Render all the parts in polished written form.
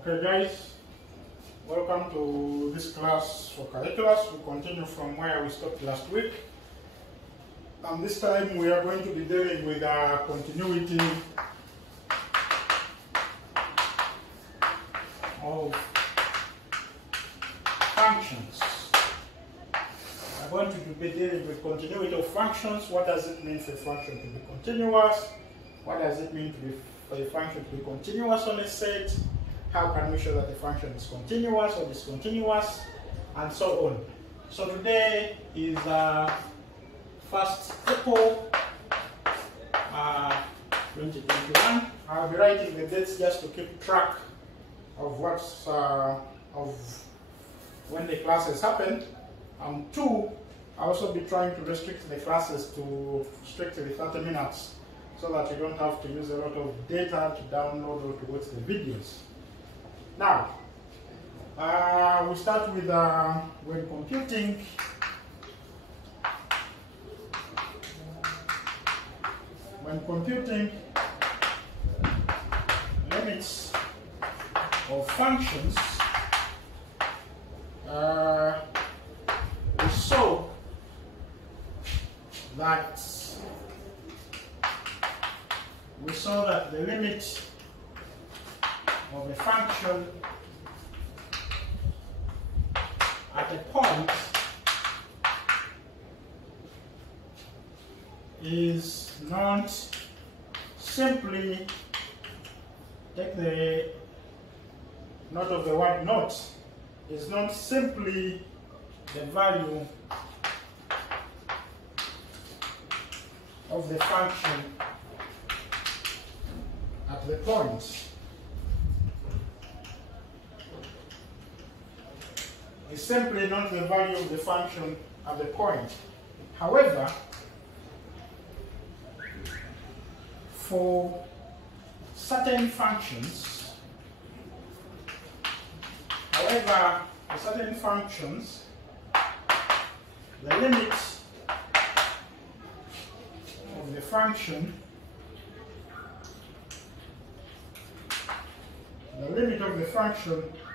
Okay guys, welcome to this class for calculus. We continue from where we stopped last week. And this time we are going to be dealing with continuity of functions. We are going to be dealing with continuity of functions. What does it mean for a function to be continuous? What does it mean for a function to be continuous on a set? How can we show that the function is continuous or discontinuous, and so on. So today is first April 2021. I'll be writing the dates just to keep track of what's of when the classes happened. Two, I'll also be trying to restrict the classes to strictly 30 minutes so that you don't have to use a lot of data to download or to watch the videos. Now, we start with when computing limits of functions. We saw that the limit of a function at a point is not simply, take the note of the word not, is not simply the value of the function at the point. Is simply not the value of the function at the point. However, for certain functions, the limit of the function,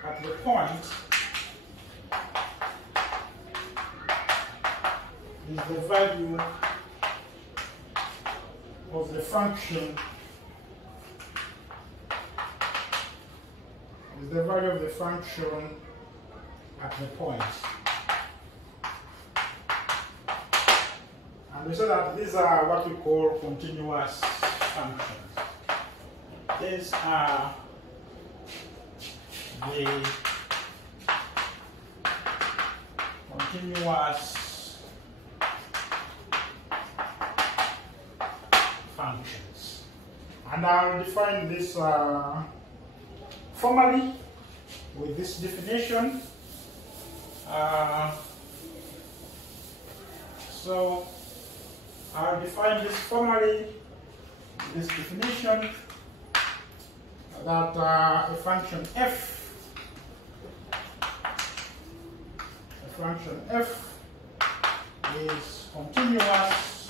at the point is the value of the function at the point. And we saw that these are what we call continuous functions. These are the continuous functions. And I'll define this formally with this definition. So I'll define this formally with this definition that a function f is continuous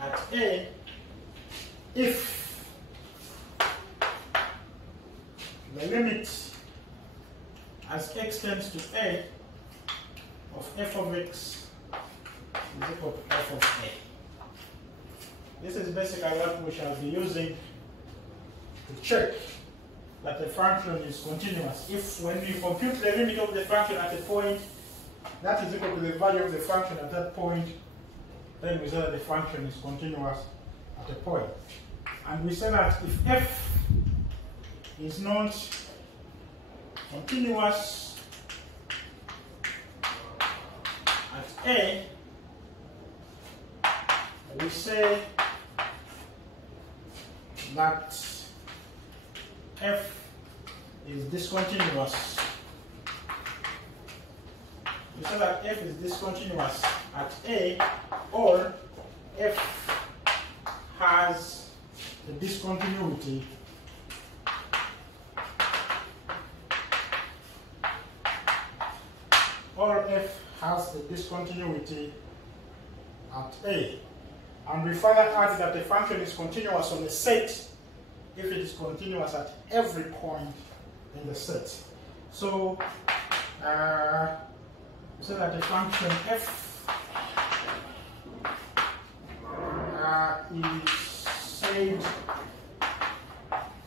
at A if the limit as x tends to A of f of x is equal to f of A. This is basically what we shall be using to check that the function is continuous. If when we compute the limit of the function at a point that is equal to the value of the function at that point, then we say that the function is continuous at a point. And we say that if f is not continuous at A, we say that f is discontinuous. We say that f is discontinuous at A, or f has the discontinuity at A. And we further add that the function is continuous on a set if it is continuous at every point in the set. So we say that the function f is said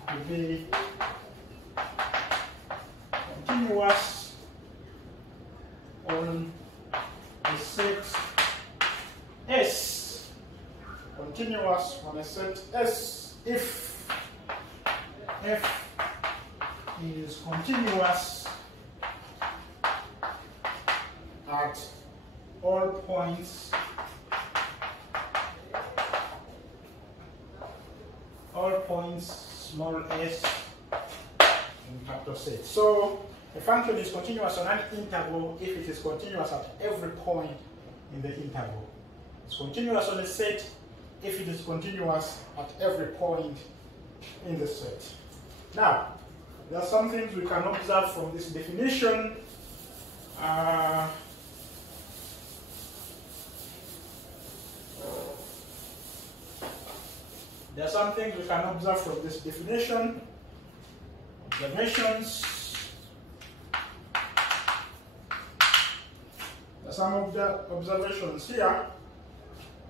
to be continuous on a set S. Continuous on a set S if f is continuous at all points small s in capital set. So a function is continuous on an interval if it is continuous at every point in the interval. It's continuous on a set if it is continuous at every point in the set. Now, there are some things we can observe from this definition. There are some things we can observe from this definition. Observations. There are some of the observations here.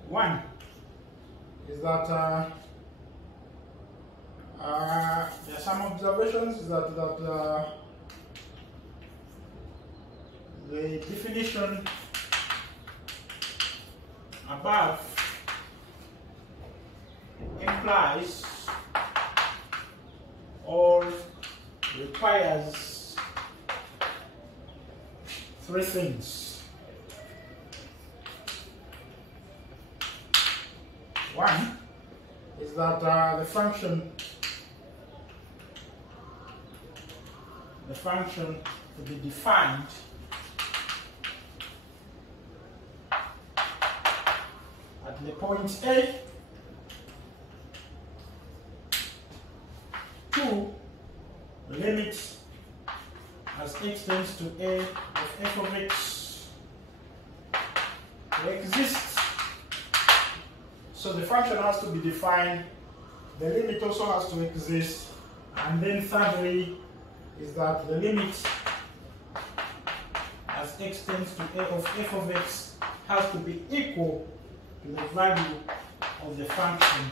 One is that there are some observations that the definition above implies or requires three things. One is that the function to be defined at the point A. Two, the limit as x tends to A of f of x to exist. So the function has to be defined, the limit also has to exist, and then thirdly is that the limit as x tends to A of f of x has to be equal to the value of the function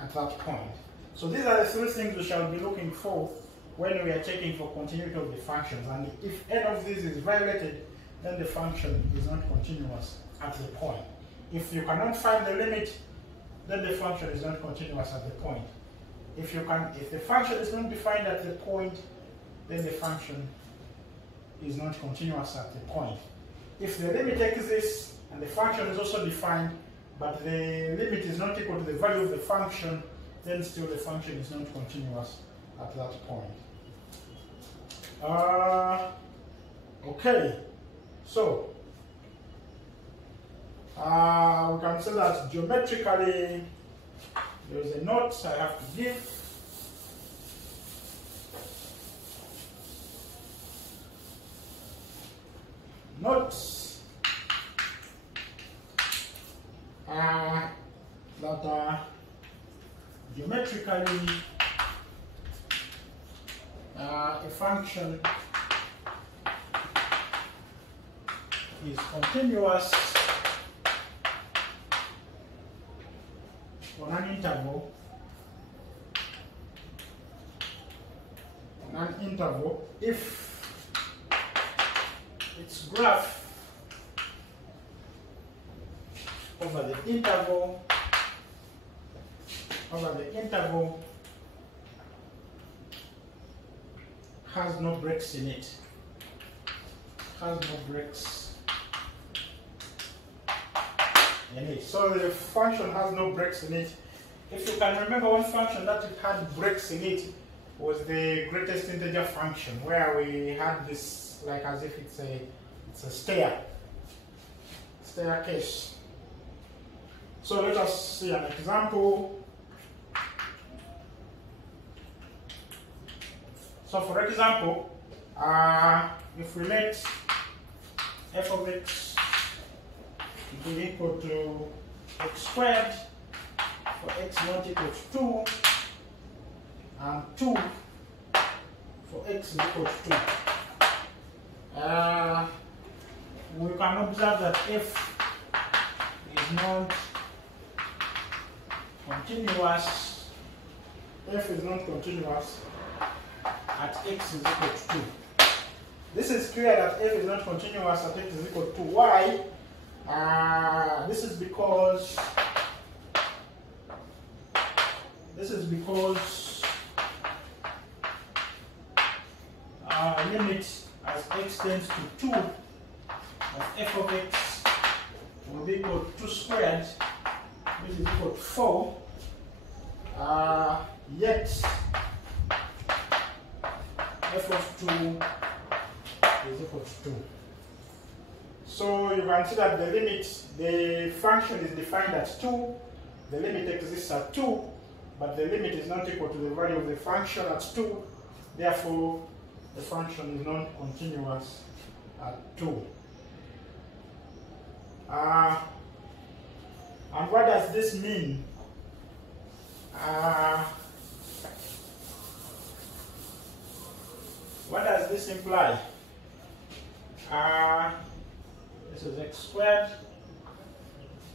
at that point. So these are the three things we shall be looking for when we are checking for continuity of the functions. And if any of these is violated, then the function is not continuous at the point. If you cannot find the limit, then the function is not continuous at the point. If the function is not defined at the point, then the function is not continuous at the point. If the limit exists and the function is also defined, but the limit is not equal to the value of the function, then still the function is not continuous at that point. Okay, so we can say that geometrically there is a note I have to give. Notes that geometrically a function is continuous on an interval if its graph over the interval has no breaks in it. So the function has no breaks in it. If you can remember, one function that it had breaks in it was the greatest integer function, where we had this like as if it's a staircase. So let us see an example. So for example, if we let f of x be equal to x squared for x not equal to 2, and 2 for x is equal to 2. We can observe that f is not continuous. F is not continuous at x is equal to 2. This is clear that f is not continuous at x is equal to 2. Why? This is because limit as x tends to 2 of f of x will be equal to 2 squared, which is equal to 4. Yet f of 2 is equal to 2. So you can see that the limit, the function is defined as 2, the limit exists at 2, but the limit is not equal to the value of the function at 2, therefore the function is not continuous at 2. And what does this mean? What does this imply? This is x squared.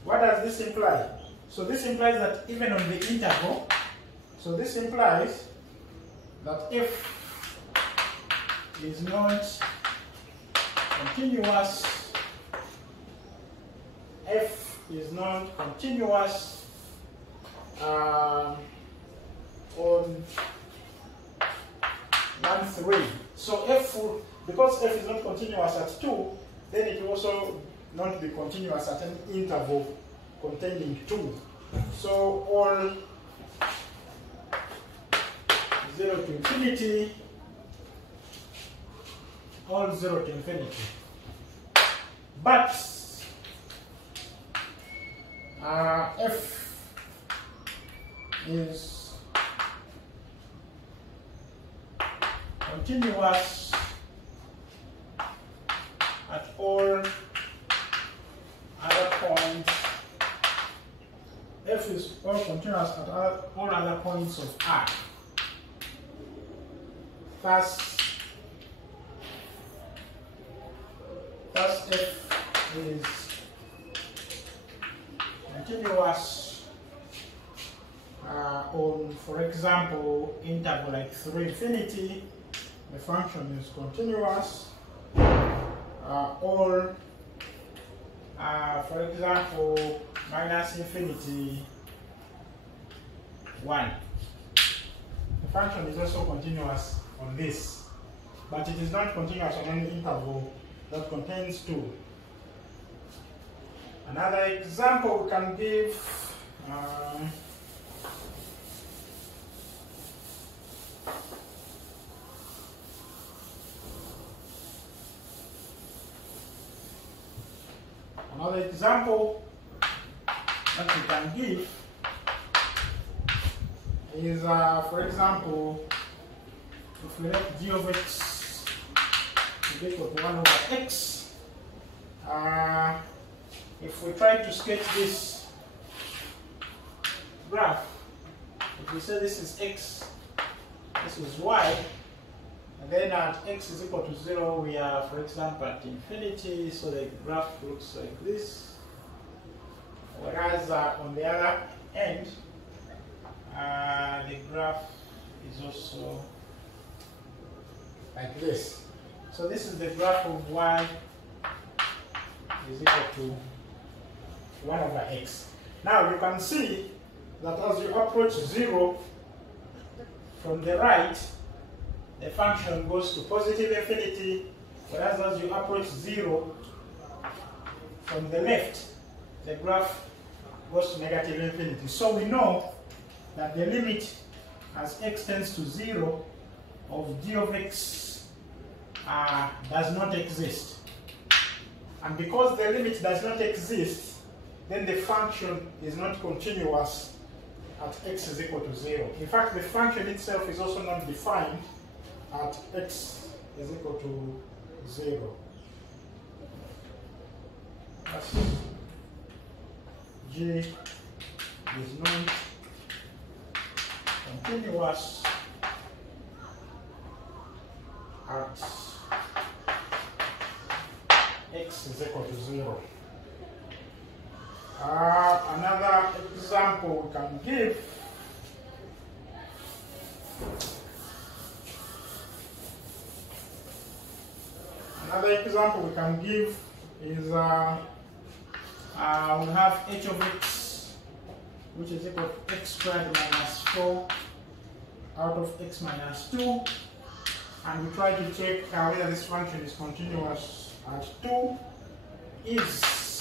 What does this imply? So this implies that even on the interval, so this implies that f is not continuous. F is not continuous on 1, 3. So f, because f is not continuous at 2, then it will also not be continuous at an interval containing 2. So all 0 to infinity, all 0 to infinity. But f is continuous at all other points. F is all continuous at all other points of R. Thus f is continuous on, for example, interval like 3 infinity, the function is continuous. Or, for example, minus infinity 1. The function is also continuous on this, but it is not continuous on any interval that contains 2. Another example we can give, another example that we can give is, for example, if we let g of x is equal to 1 over x, if we try to sketch this graph, if we say this is x, this is y, and then at x is equal to 0, we are, for example, at infinity, so the graph looks like this. Whereas on the other end, the graph is also like this. So this is the graph of y is equal to 1 over x. Now you can see that as you approach 0 from the right, the function goes to positive infinity, whereas as you approach 0 from the left, the graph goes to negative infinity. So we know that the limit as x tends to 0 of g of x does not exist. And because the limit does not exist, then the function is not continuous at x is equal to 0. In fact, the function itself is also not defined at x is equal to 0. That's g is not continuous at x is equal to 0. Another example we can give is we have h of x, which is equal to x squared minus 4 out of x minus 2, and we try to check whether this function is continuous at 2. Is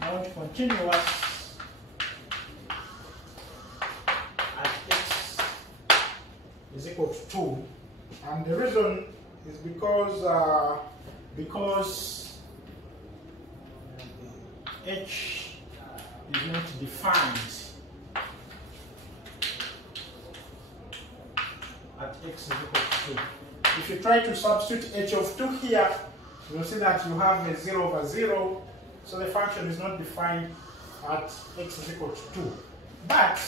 not continuous at x is equal to 2, and the reason is because h is not defined at x is equal to 2. If you try to substitute h of 2 here, you'll see that you have a 0 over 0, so the function is not defined at x is equal to 2. But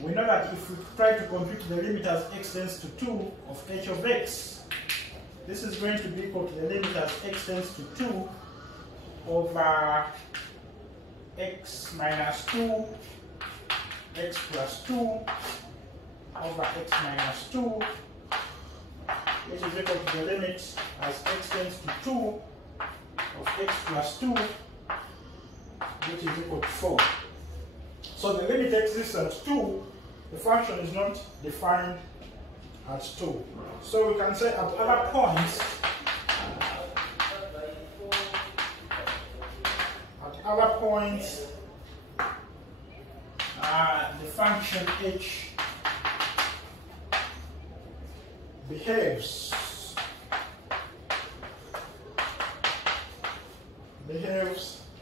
we know that if we try to compute the limit as x tends to 2 of h of x, this is going to be equal to the limit as x tends to 2 over x minus 2, x plus 2 over x minus 2, which is equal to the limit as x tends to 2 of x plus 2, which is equal to 4. So the limit exists at 2, the function is not defined at 2. So we can say at other points, the function h behaves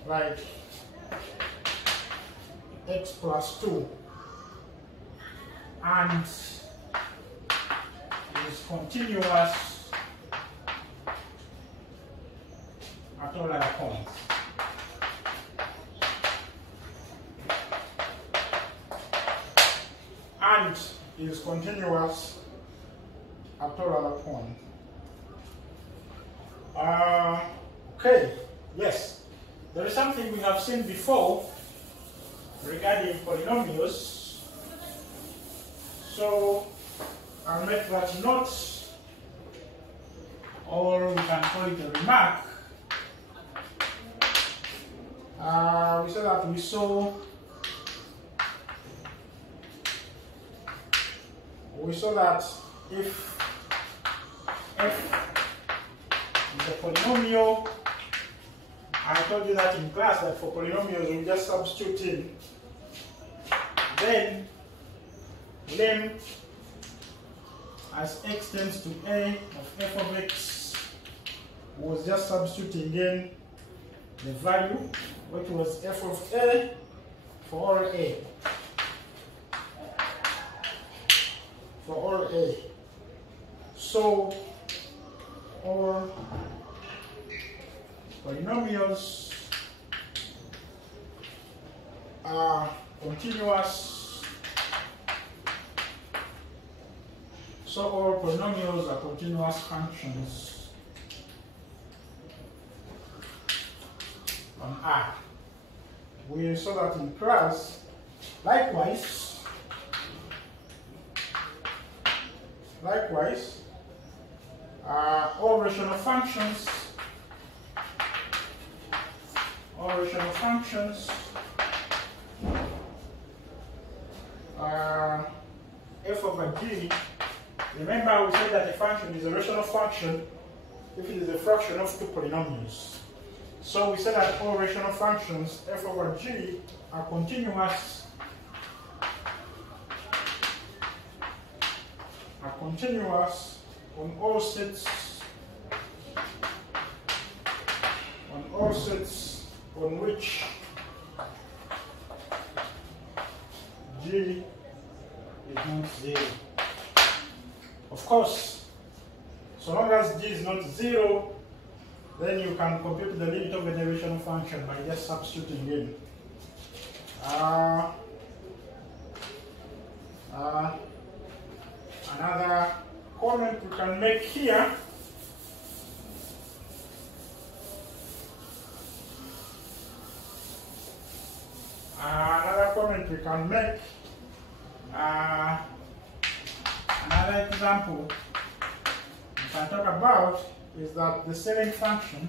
like x plus 2 and is continuous at all other points. And is continuous at all other points. Okay, yes. There is something we have seen before regarding polynomials. So I'll make that note, or we can call it a remark. We said that we saw that if f is a polynomial, I told you that in class that for polynomials we just substitute in, then lim as x tends to a of f of x was just substituting in the value which was f of a for all a. So all polynomials are continuous. So all polynomials are continuous functions on R. We saw that in class. Likewise, all rational functions f over g. Remember we said that a function is a rational function if it is a fraction of two polynomials. So we said that all rational functions f over g are continuous on all sets on which g is not 0. Of course, so long as g is not 0, then you can compute the limit of a derivational function by just substituting in. Another comment we can make here, another example we can talk about is that the ceiling function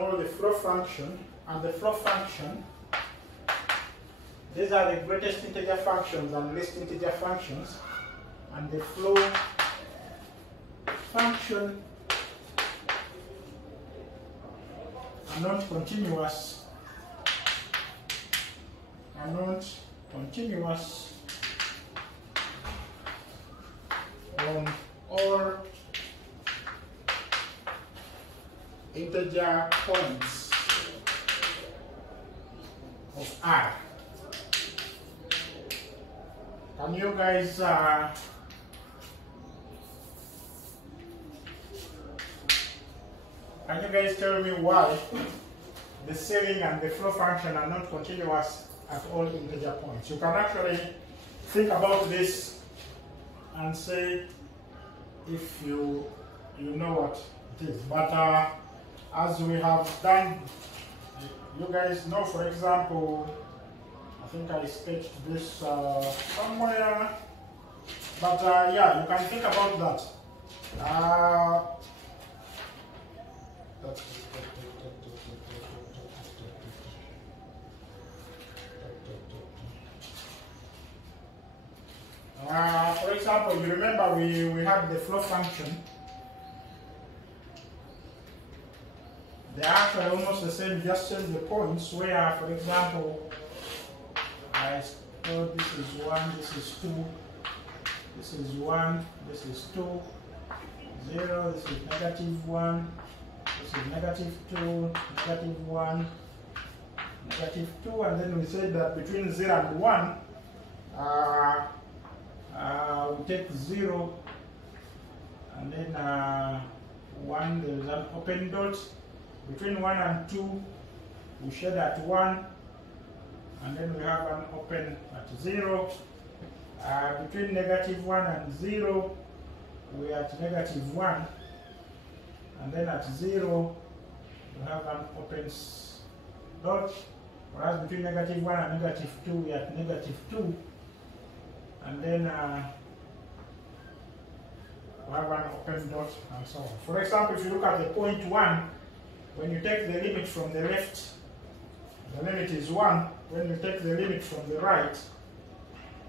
or the flow function, and the flow function, these are the greatest integer functions and least integer functions, and the flow function are not continuous on all integer points of R. Can you guys tell me why the ceiling and the flow function are not continuous at all integer points? You can actually think about this and say if you know what it is. But as we have done, you guys know, for example, I think I sketched this somewhere, but yeah, you can think about that. For example, you remember we had the flow function. They are actually almost the same, just change the points where, for example, I thought this is 1, this is 2, this is 1, this is 2, 0, this is negative 1, this is negative 2, negative 1, negative 2, and then we said that between 0 and 1, we take 0, and then 1, there is an open dot. Between 1 and 2, we shade at 1, and then we have an open at 0. Between negative 1 and 0, we are at negative 1, and then at 0, we have an open dot. Whereas between negative 1 and negative 2, we are at negative 2, and then we have an open dot, and so on. For example, if you look at the point 1, when you take the limit from the left, the limit is 1. When you take the limit from the right,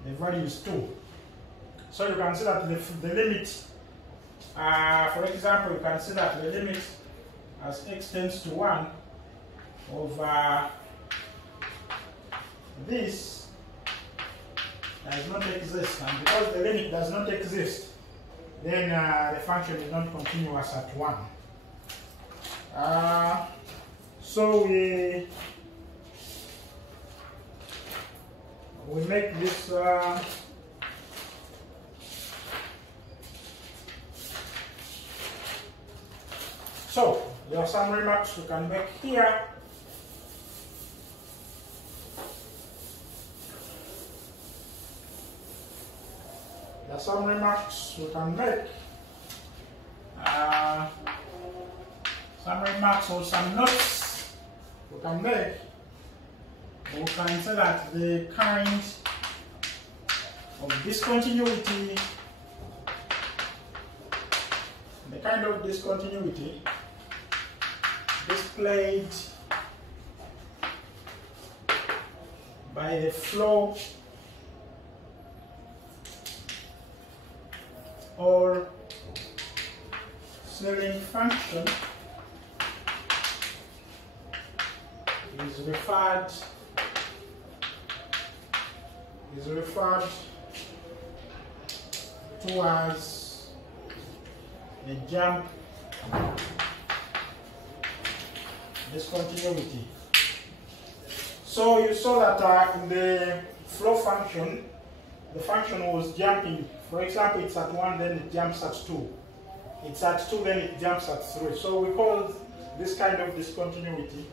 the value is 2. So you can see that the limit, for example, you can see that the limit as x tends to 1 of this does not exist. And because the limit does not exist, then the function is not continuous at 1. So we make this so there are some remarks we can make here. There are some remarks we can make. Some remarks or some notes we can make. We can say that the kind of discontinuity, displayed by the flow or ceiling function is referred to as the jump discontinuity. So you saw that in the flow function, the function was jumping. For example, it's at 1, then it jumps at 2. It's at 2, then it jumps at 3. So we call this kind of discontinuity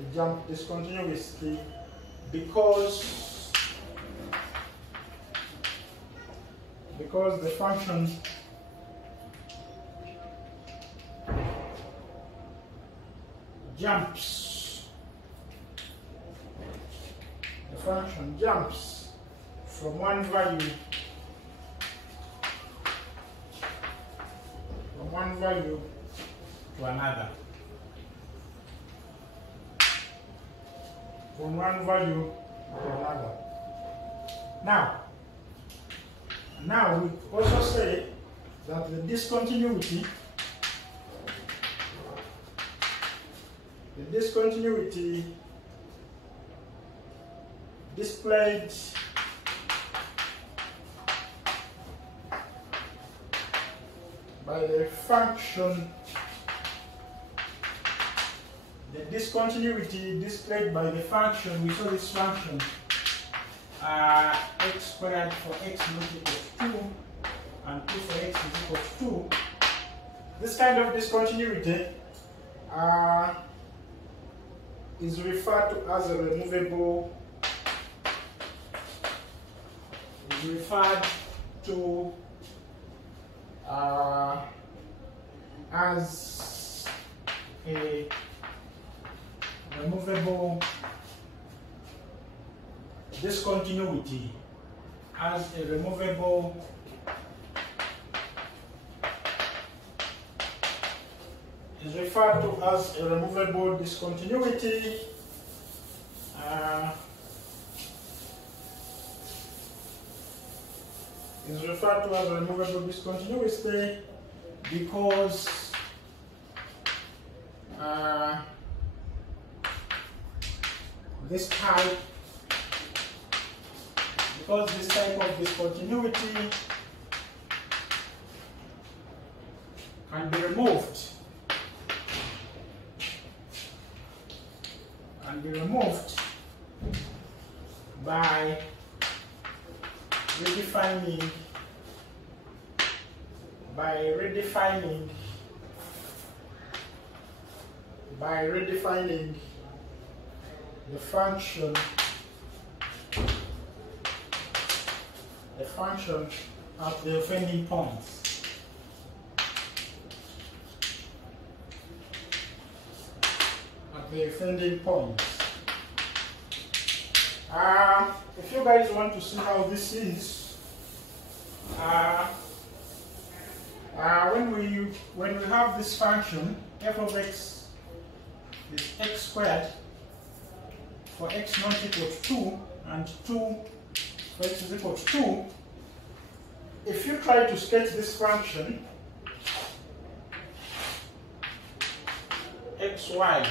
a jump discontinuity because the function jumps. The function jumps from one value to another. From one value to another. Now we also say that the discontinuity displayed by the function, we saw this function x squared for x not equal to 2 and 2 for x is equal to 2. This kind of discontinuity is referred to as a removable, as a removable discontinuity, is referred to as a removable discontinuity. Is referred to as a removable discontinuity because this type of discontinuity can be removed by redefining the function at the offending points. If you guys want to see how this is, when we have this function f of x is x squared for x not equal to 2 and 2 for x is equal to 2, if you try to sketch this function xy,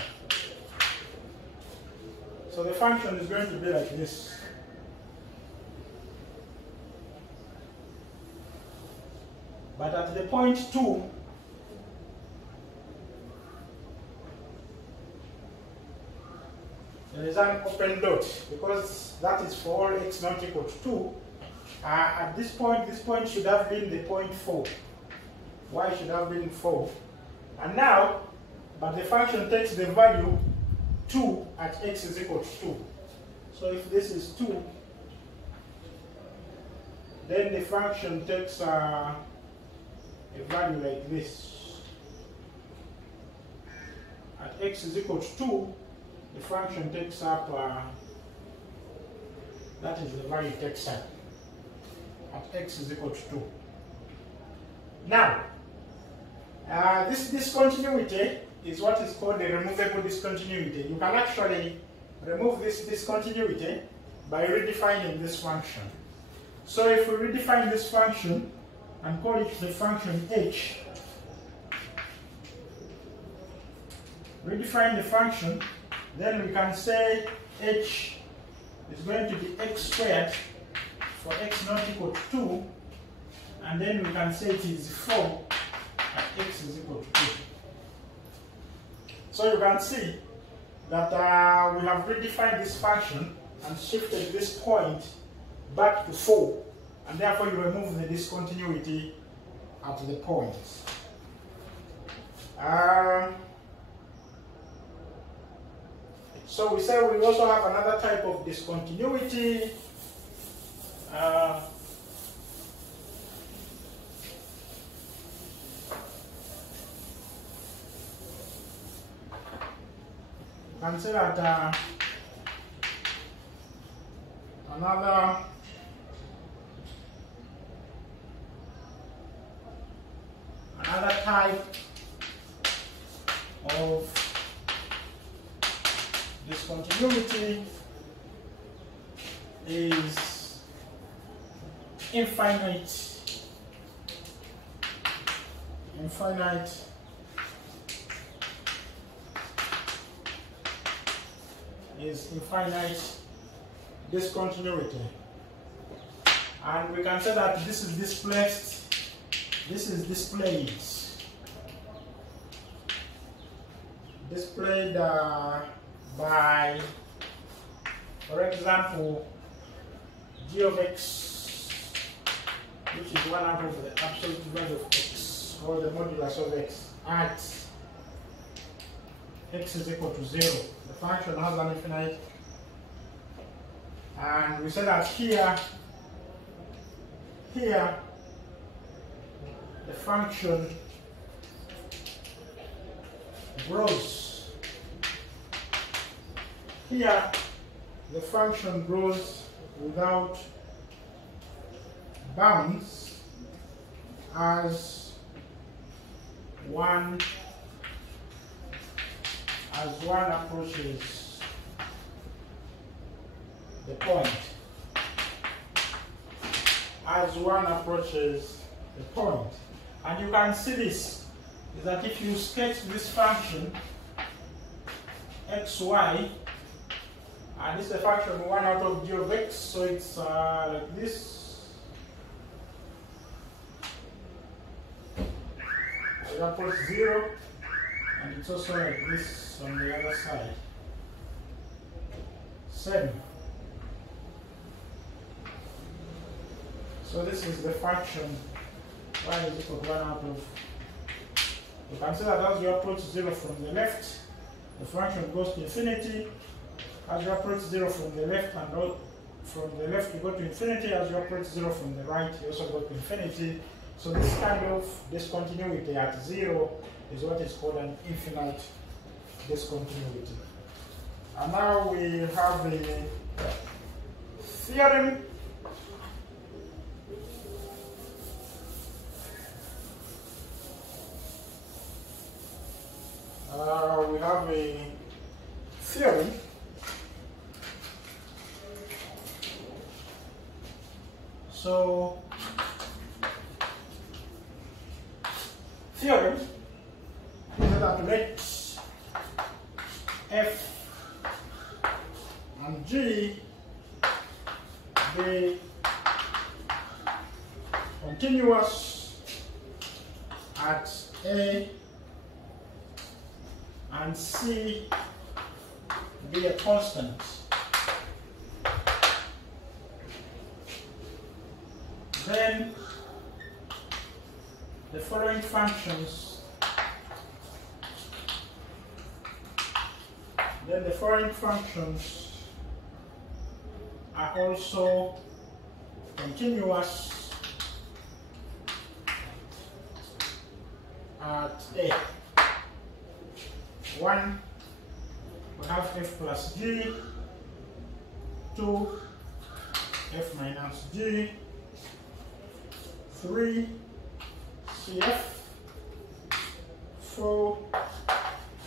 so the function is going to be like this. But at the point 2, there is an open dot because that is for all x not equal to 2. At this point should have been the point 4. Y should have been 4. And now, but the function takes the value 2 at x is equal to 2. So if this is 2, then the function takes a value like this. At x is equal to 2, the function takes up, that is the value it takes up at x is equal to 2. Now, this discontinuity is what is called a removable discontinuity. You can actually remove this discontinuity by redefining this function. So if we redefine this function and call it the function h, redefine the function, then we can say h is going to be x squared for x not equal to 2, and then we can say it is 4 at x is equal to 2. So you can see that we have redefined this function and shifted this point back to 4, and therefore you remove the discontinuity at the point. So we say we also have another type of discontinuity. Consider that another type of discontinuity is infinite discontinuity, and we can say that this is displayed by, for example, g of x, which is 1 out of the absolute value of x, or the modulus of x, at x is equal to 0. The function has an infinite, and we say that here the function grows. Here the function grows without bounds as one approaches the point. And you can see this is that if you sketch this function xy, and this is a function 1 out of g of x, so it's like this. So that puts 0, and it's also like this on the other side. Same. So this is the function y is equal to 1 out of. You can see that as you approach 0 from the left, the function goes to infinity. As you approach 0 from the left, and from the left you go to infinity. As you approach 0 from the right, you also go to infinity. So this kind of discontinuity at 0 is what is called an infinite discontinuity. And now we have the theorem. We have a theorem so theorem is that let f and g be continuous at a and c be a constant. Then the following functions are also continuous at a. 1, we have f plus g, 2, f minus g, 3, cf, 4,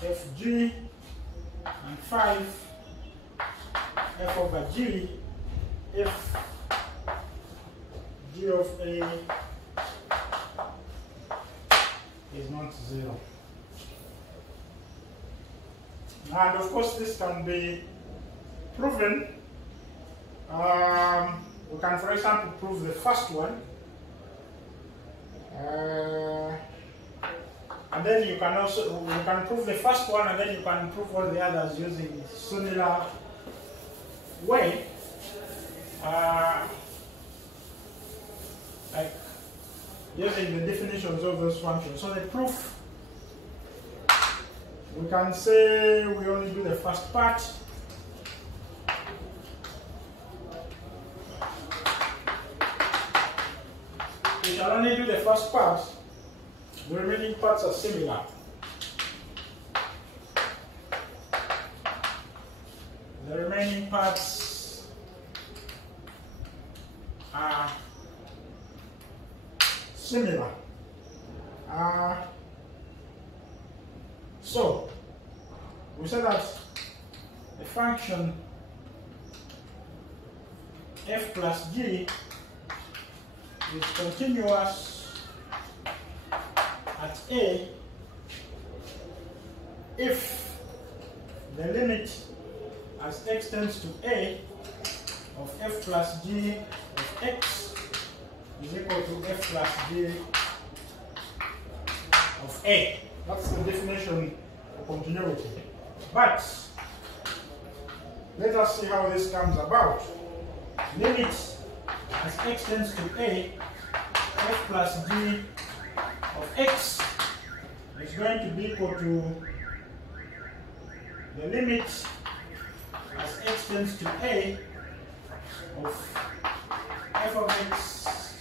fg, and 5, f over g, if g of a is not 0. And of course this can be proven. We can, for example, prove the first one. And then you can prove the first one, and then you can prove all the others using similar way. Like using the definitions of those functions. So the proof, we can say we only do the first part. shall only do the first part. The remaining parts are similar. The remaining parts are similar. So, we said that the function f plus g is continuous at a if the limit as x tends to a of f plus g of x is equal to f plus g of a. That's the definition of continuity. But let us see how this comes about. Limit as x tends to a, f plus g of x is going to be equal to the limit as x tends to a of f of x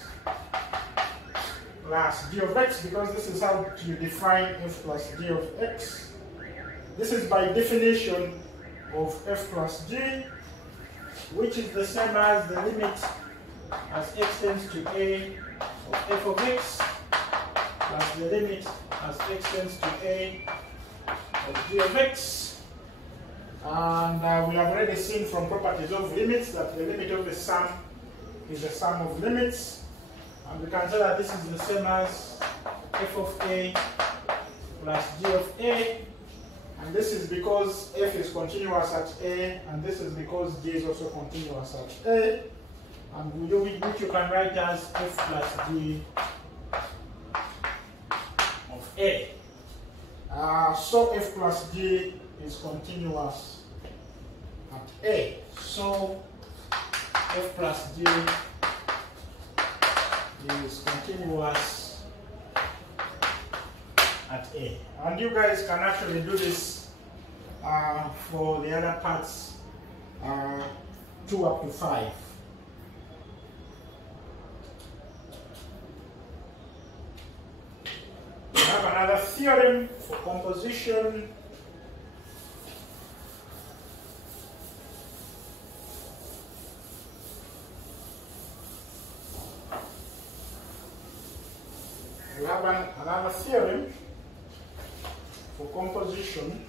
plus g of x, because this is how you define f plus g of x. This is by definition of f plus g, which is the same as the limit as x tends to a of f of x plus the limit as x tends to a of g of x. And we have already seen from properties of limits that the limit of the sum is the sum of limits. And we can say that this is the same as f of a plus g of a. And this is because f is continuous at a, and this is because g is also continuous at a. And which you can write as f plus g of a. So f plus g is continuous at a. So f plus g is continuous at a. And you guys can actually do this for the other parts 2 up to 5. We have another theorem for composition. We have another theorem for composition.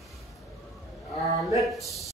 Let's